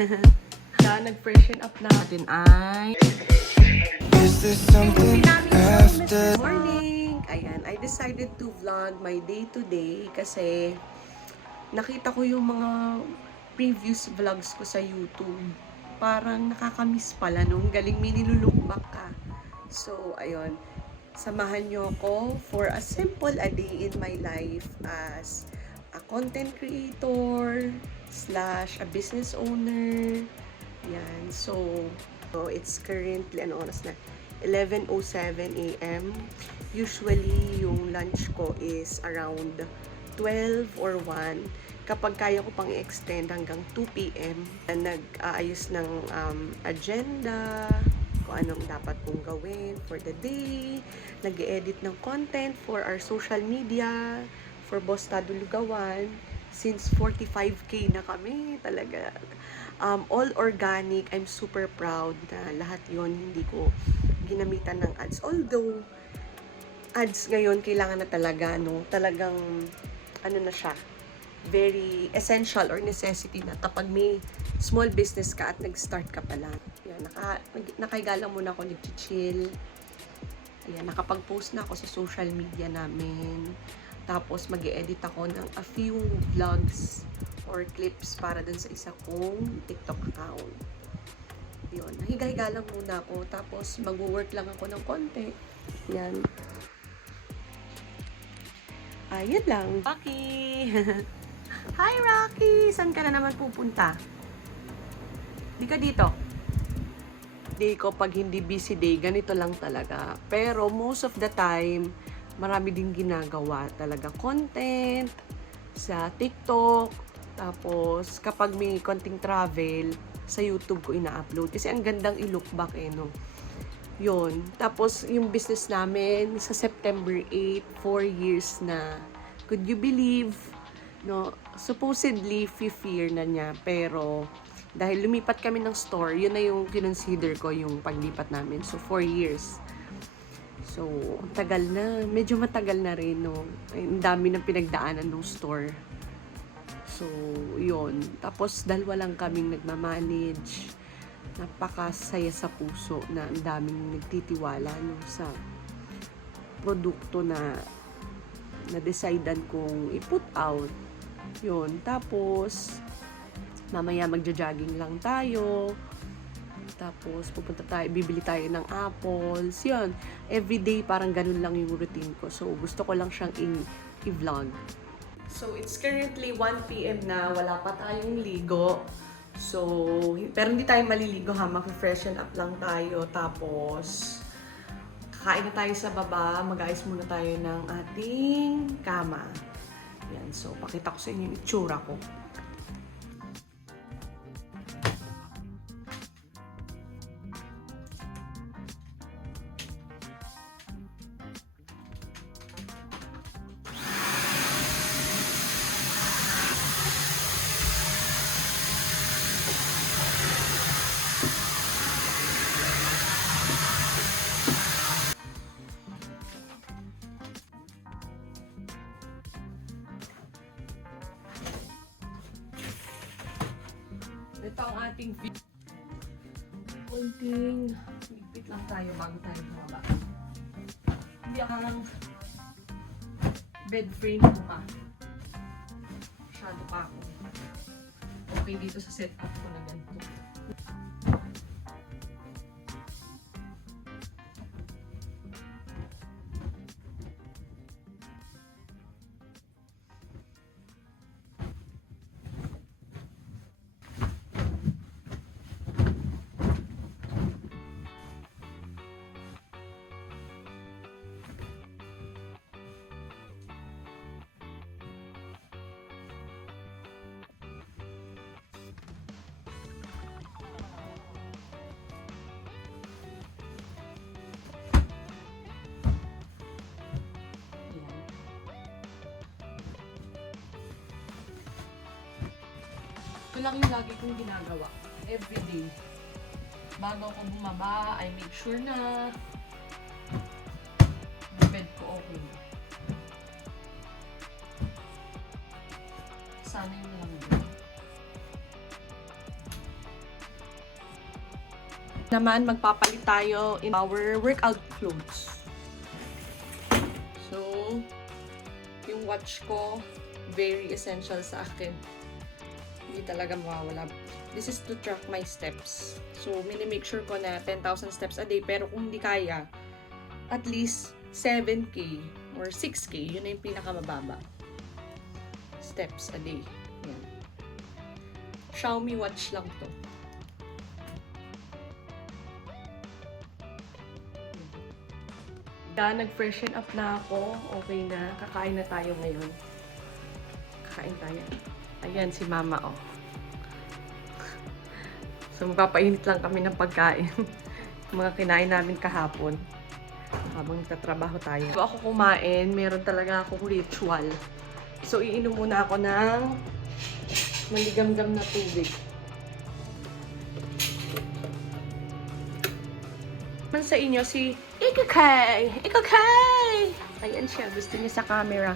Nag-freshen up natin ay... Is this something after? Good morning! Ayan, I decided to vlog my day-to-day kasi nakita ko yung mga previous vlogs ko sa YouTube. Parang nakakamiss pala nung galing may nilulook back ka. So, ayun. Samahan nyo ako for a simple a day in my life as a content creator slash a business owner. Yan. So it's currently, ano oras na? 11:07 a.m. Usually, yung lunch ko is around 12 or 1. Kapag kaya ko pang i-extend hanggang 2 p.m. Nag-aayos ng agenda, kung anong dapat kong gawin for the day. Nag-edit ng content for our social media, for Boss Tado Lugawan. Since 45K na kami, talaga. All organic. I'm super proud na lahat yon hindi ko ginamitan ng ads. Although, ads ngayon, kailangan na talaga, no? Talagang, ano na siya, very essential or necessity na kapag may small business ka at nag-start ka pa lang. Yan, nakaiga lang muna ako, nag-chill. Ayan, nakapag-post na ako sa social media namin. Tapos, mag-e-edit ako ng a few vlogs or clips para dun sa isa kong TikTok account. Yun, higa-higa lang muna ako. Tapos, mag-work lang ako ng konti. Yan. Ayun lang. Rocky! Hi, Rocky! Saan ka na naman pupunta? Di ka dito? Day ko, pag hindi busy day, ganito lang talaga. Pero, most of the time, marami din ginagawa talaga. Content sa TikTok. Tapos, kapag may konting travel, sa YouTube ko ina-upload. Kasi ang gandang i-look back no. Yun. Tapos, yung business namin, sa September 8, 4 years na. Could you believe? No? Supposedly, 5th year na niya. Pero, dahil lumipat kami ng store, yun na yung kinonsider ko yung paglipat namin. So, 4 years. So, tagal na. Medyo matagal na rin, no? Ang dami ng pinagdaanan ng store. So, yun. Tapos, dalawa lang kaming nagmamanage. Napakasaya sa puso na ang daming nagtitiwala no, sa produkto na na-decidean kong i-put out. Yun. Tapos, mamaya magja-jogging lang tayo. Tapos, pupunta tayo, bibili tayo ng apples. Yun. Everyday, parang ganun lang yung routine ko. So, gusto ko lang siyang i-vlog. So, it's currently 1 p.m. na. Wala pa tayong ligo. So, pero hindi tayo maliligo ha. Mag-freshen up lang tayo. Tapos, kakain na tayo sa baba. Mag-ayos muna tayo ng ating kama. Yan. So, pakita ko sa inyo yung itsura ko. Ito ang ating video. Kunting ligpit lang tayo bago tayo bumaba. Hindi ang bed frame ko pa. Masyado pa ako. Okay dito sa setup ko na ganito. Ito lang yung lagi kong ginagawa. Everyday. Bago ako bumaba, I make sure na yung bed ko okay. Sana yun lang yun. Naman, magpapalit tayo in our workout clothes. So, yung watch ko, very essential sa akin. Hindi talaga mawawala. This is to track my steps. So, mini-make sure ko na 10,000 steps a day. Pero kung hindi kaya, at least 7K or 6K. Yun na yung pinakamababa. Steps a day. Yan. Xiaomi watch lang to. Nag-freshen up na ako. Okay na. Kakain na tayo ngayon. Kakain tayo. Ayan, si Mama, oh. So, magpapainit lang kami ng pagkain. Mga kinain namin kahapon. Habang nagtatrabaho tayo. So, ako kumain, meron talaga akong ritual. So, iinom muna ako ng maligamgam na tubig. Man sa inyo, si Ikakay! Ikakay! Ayan siya, gusto niya sa camera.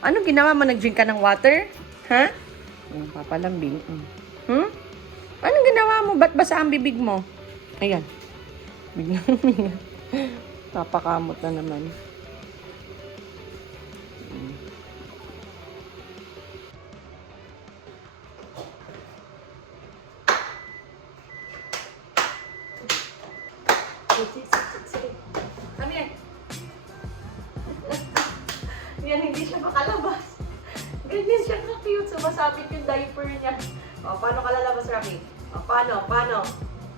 Anong ginawa mo? Nag-drink ka ng water? Ha? Papalambing. Anong ginawa mo? Ba't basa ang bibig mo? Ayan. Biglang papakamot na naman. Sige. Ano yan? Yan, hindi siya makalabas. Ganyan siya ka-cute. Sumasabit yung diaper niya. O, paano ka lalabas, Rocky? O, paano?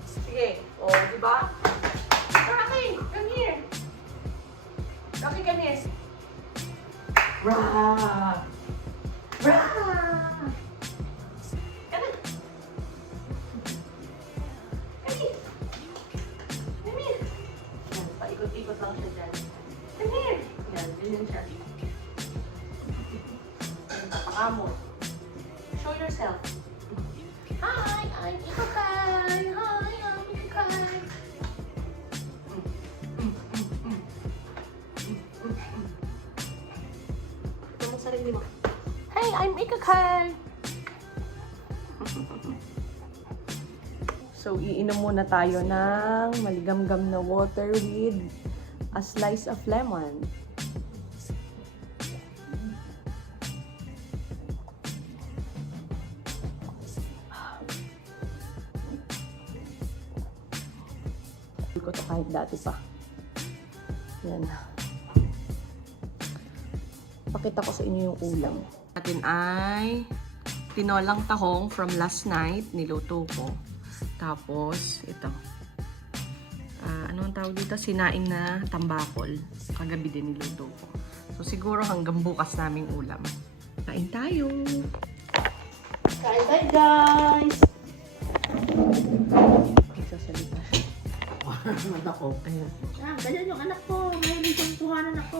Sige. O, di ba? Rocky, come here. Rocky, come here. Rah! Rah! Come here. Come here. Yan, paikot-ikot lang siya dyan. Come here. Yan, ganyan siya. Amo. Show yourself. Hi, I'm Ikakay. Hi, I'm Ikakay. Ito mo sarili mo. Hey, I'm Ikakay. So, iinom muna tayo ng maligamgam na water with a slice of lemon. Ko to kahit dati pa. Yan. Pakita ko sa inyo yung ulam. Natin ay tinolang tahong from last night, niluto ko. Tapos, ito. Ano ang tawag dito? Sinaing na tambakol. Kagabi din niluto ko. So, siguro hanggang bukas naming ulam. Kain tayo! Kain tayo, guys! Sasalita siya. Anak ko. Ayan. Ganyan yung anak ko. Ngayon yung kuhanan ako.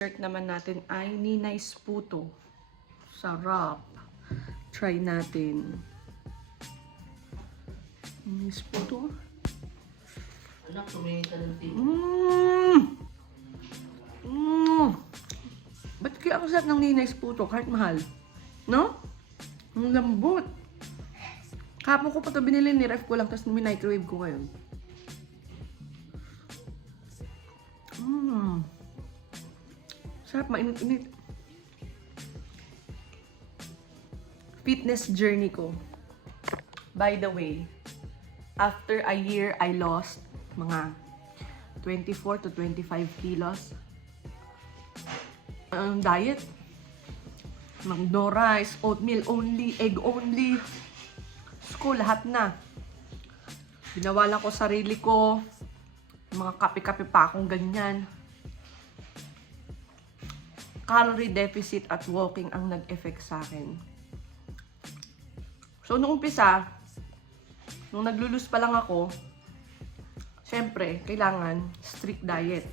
Dessert naman natin ay Ninay's Puto. Sarap. Try natin. Ninay's Puto. Anak, tumingin ka ng TV. Ba't kaya ang sarap ng Ninay's Puto kahit mahal? No? Ang lambot. Kapon ko pa ito binili, ni-ref ko lang, tapos microwave ko ngayon. Sarap, mainit-init. Fitness journey ko. By the way, after a year, I lost mga 24 to 25 kilos. Diet. No rice, oatmeal only, egg only. Ko lahat na. Binawalan ko sarili ko. Mga kape-kape pa akong ganyan. Calorie deficit at walking ang nag-effect sa akin. So, nung umpisa, nung naglulus pa lang ako, syempre, kailangan strict diet.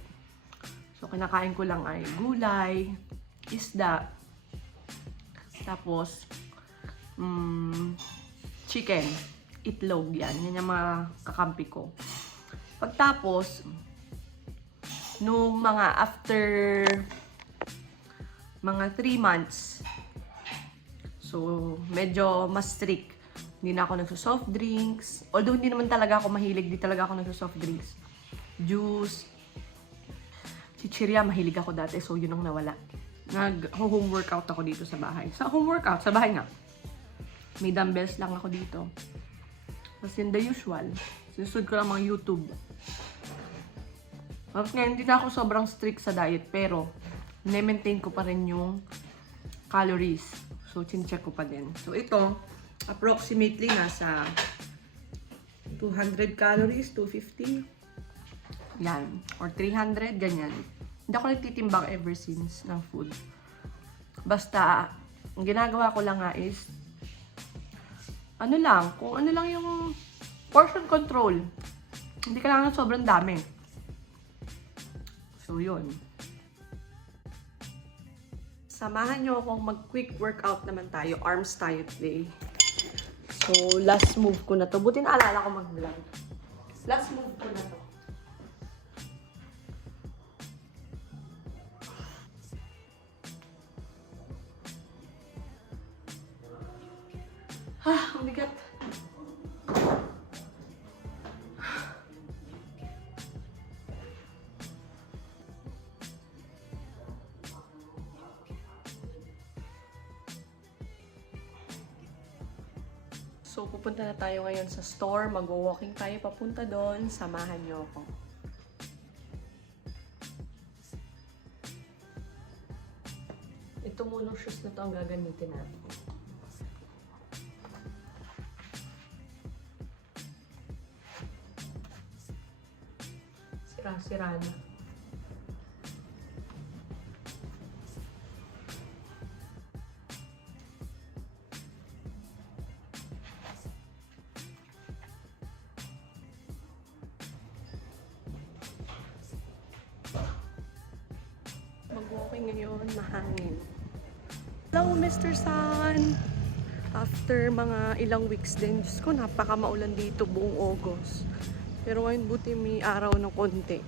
So, kinakain ko lang ay gulay, isda, tapos, chicken, itlog, yan. Yan yung mga kakampi ko. Pagtapos, nung mga after mga 3 months, so, medyo mas strict. Hindi na ako nagso-soft drinks. Although, hindi naman talaga ako mahilig. Di talaga ako nagso-soft drinks. Juice. Chichirya, mahilig ako dati. So, yun ang nawala. Nag-home workout ako dito sa bahay. Sa home workout, sa bahay nga. May dumbbells lang ako dito. Tapos yun, the usual. Sinusunod ko lang mga YouTube. Tapos ngayon, hindi na ako sobrang strict sa diet. Pero, na-maintain ko pa rin yung calories. So, chin-check ko pa din. So, ito, approximately nasa 200 calories, 250. Yan. Or 300, ganyan. Hindi ako nagtitimbang ever since ng food. Basta, ang ginagawa ko lang nga is, ano lang, kung ano lang yung portion control. Hindi kailangan sobrang dami. So, yun. Samahan nyo akong mag-quick workout naman tayo. Arms tayo today. So, last move ko na to. Buti naalala ko mag-vlog. Last move ko na to. Ang bigat. So, pupunta na tayo ngayon sa store. Mag-walking tayo papunta doon. Samahan niyo ako. Ito muna shoes na to ang gagamitin natin. Sira na. Mag-walking ngayon, mahangin. Hello, Mr. Sun! After mga ilang weeks din, Diyos ko, napaka-maulan dito buong August. Pero ngayon buti may araw ng konti.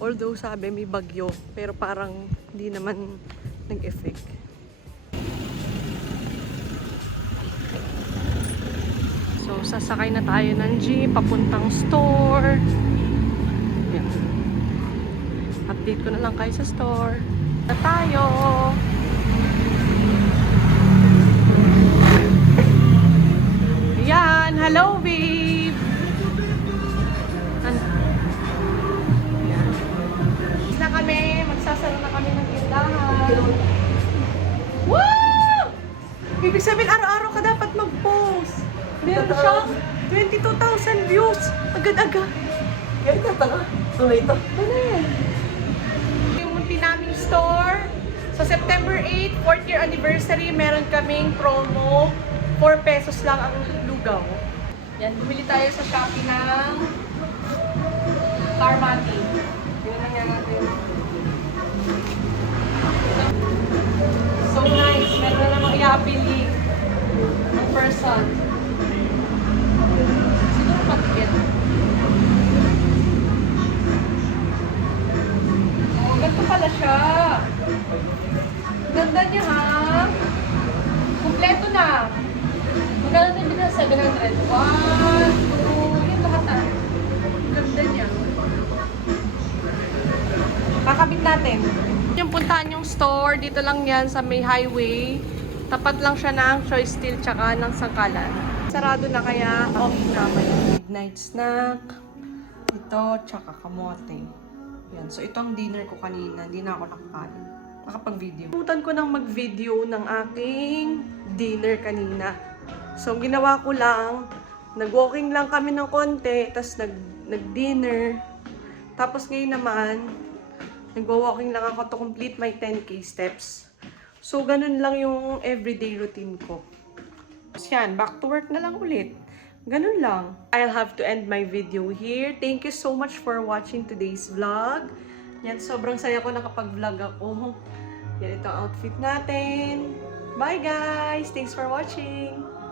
Although sabi may bagyo, pero parang hindi naman nag-effect. So sasakay na tayo ng jeep, papuntang store. Yan. Update ko na lang kayo sa store. Na tayo! Yan! Hello, babe! Na kami, magsasara na kami ng tindahan. Woo! Ibig sabihin, araw-araw ka dapat mag-post. Meron siyang 22,000 views. Agad-agad. Ganito pa nga. Tuloy ito. Ano yan? Yung munti naming store, sa September 8, 4th year anniversary, meron kaming promo. 4 pesos lang ang lugaw. Yan, bumili tayo sa Shopee ng Carmati. Yun lang yan natin. So nice. Meron na namang i-apili ng person. Siguro patigit. Oh, ganito pala siya. Ganda niya, ha? Kompleto na. Magkano din din na 700? 1, 2, yun lahat na. Ganda niya. Kakabit natin. Yung puntahan yung store, dito lang yan sa may highway. Tapat lang siya ng Choice Steel tsaka ng Sangkalan. Sarado na kaya off na. May midnight snack. Ito, tsaka kamote. Yan. So, ito ang dinner ko kanina. Hindi na ako nakakain. makapag-video. Putan ko ng mag-video ng aking dinner kanina. So, ang ginawa ko lang, nag-walking lang kami ng konti, tapos nag-dinner. Tapos ngayon naman, nag-walking lang ako to complete my 10K steps. So, ganun lang yung everyday routine ko. Tapos yan, back to work na lang ulit. Ganun lang. I'll have to end my video here. Thank you so much for watching today's vlog. Yan, sobrang saya ko nakapag-vlog ako. Yan, ito ang outfit natin. Bye guys! Thanks for watching!